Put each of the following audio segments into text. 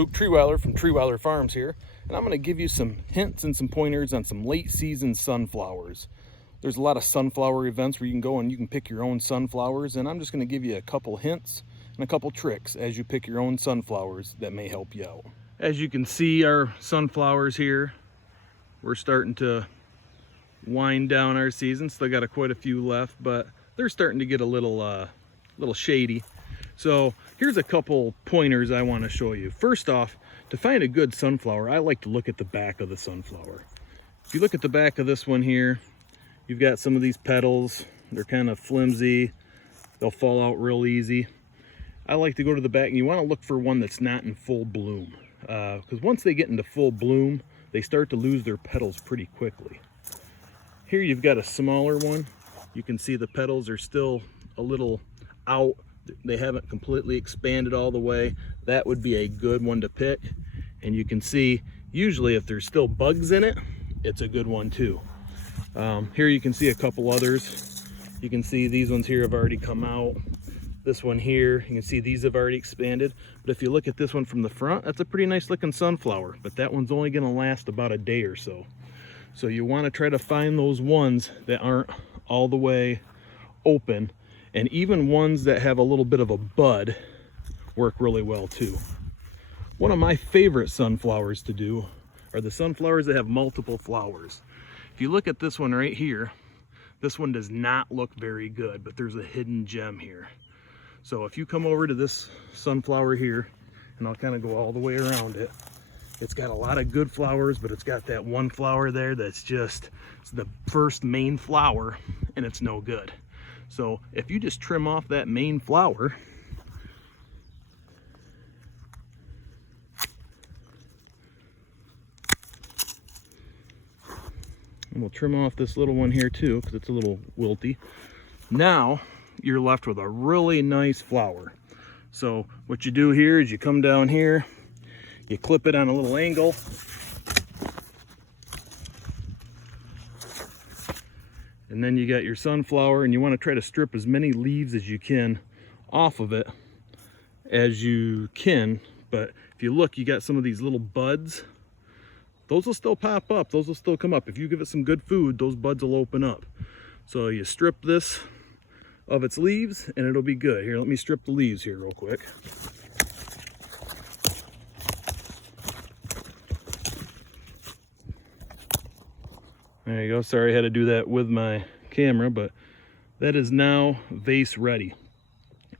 Luke Trierweiler from Trierweiler Farms here, and I'm going to give you some hints and some pointers on some late season sunflowers. There's a lot of sunflower events where you can go and you can pick your own sunflowers, and I'm just going to give you a couple hints and a couple tricks as you pick your own sunflowers that may help you out. As you can see, our sunflowers here, we're starting to wind down our season. Still got quite a few left, but they're starting to get a little shady. So here's a couple pointers I want to show you. First off, to find a good sunflower, I like to look at the back of the sunflower. If you look at the back of this one here, you've got some of these petals. They're kind of flimsy. They'll fall out real easy. I like to go to the back, and you want to look for one that's not in full bloom. Because once they get into full bloom, they start to lose their petals pretty quickly. Here you've got a smaller one. You can see the petals are still a little out. They haven't completely expanded all the way. That would be a good one to pick. And you can see, usually if there's still bugs in it, it's a good one too. Here you can see a couple others. You can see these ones here have already come out. This one here, you can see these have already expanded. But if you look at this one from the front, that's a pretty nice looking sunflower, but that one's only gonna last about a day or so. So you wanna try to find those ones that aren't all the way open. And even ones that have a little bit of a bud work really well too. One of my favorite sunflowers to do are the sunflowers that have multiple flowers. If you look at this one right here, this one does not look very good, but there's a hidden gem here. So if you come over to this sunflower here, and I'll kind of go all the way around it, it's got a lot of good flowers, but it's got that one flower there that's just, it's the first main flower, and it's no good. So if you just trim off that main flower, and we'll trim off this little one here too, because it's a little wilty. Now you're left with a really nice flower. So what you do here is you come down here, you clip it on a little angle, and then you got your sunflower, and you want to try to strip as many leaves as you can off of it as you can. But if you look, you got some of these little buds. Those will still pop up. Those will still come up. If you give it some good food, those buds will open up. So you strip this of its leaves, and it'll be good. Here, let me strip the leaves here real quick. There you go. Sorry I had to do that with my camera, but that is now vase ready.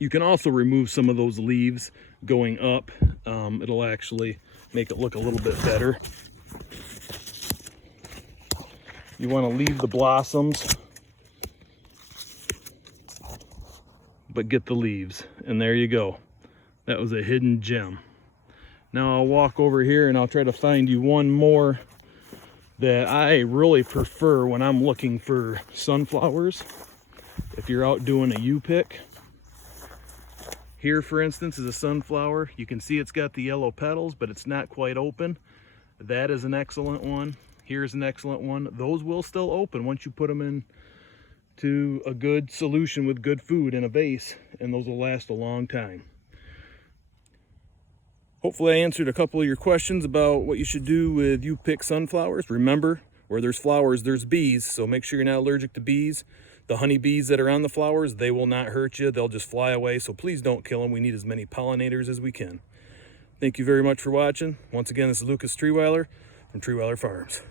You can also remove some of those leaves going up. It'll actually make it look a little bit better. You want to leave the blossoms, but get the leaves. And there you go. That was a hidden gem. Now I'll walk over here and I'll try to find you one more that I really prefer when I'm looking for sunflowers. If you're out doing a U-pick. Here, for instance, is a sunflower. You can see it's got the yellow petals, but it's not quite open. That is an excellent one. Here's an excellent one. Those will still open once you put them in to a good solution with good food in a vase, and those will last a long time. Hopefully I answered a couple of your questions about what you should do with U-pick sunflowers. Remember, where there's flowers, there's bees, so make sure you're not allergic to bees. The honey bees that are on the flowers, they will not hurt you. They'll just fly away, so please don't kill them. We need as many pollinators as we can. Thank you very much for watching. Once again, this is Lucas Trierweiler from Trierweiler Farms.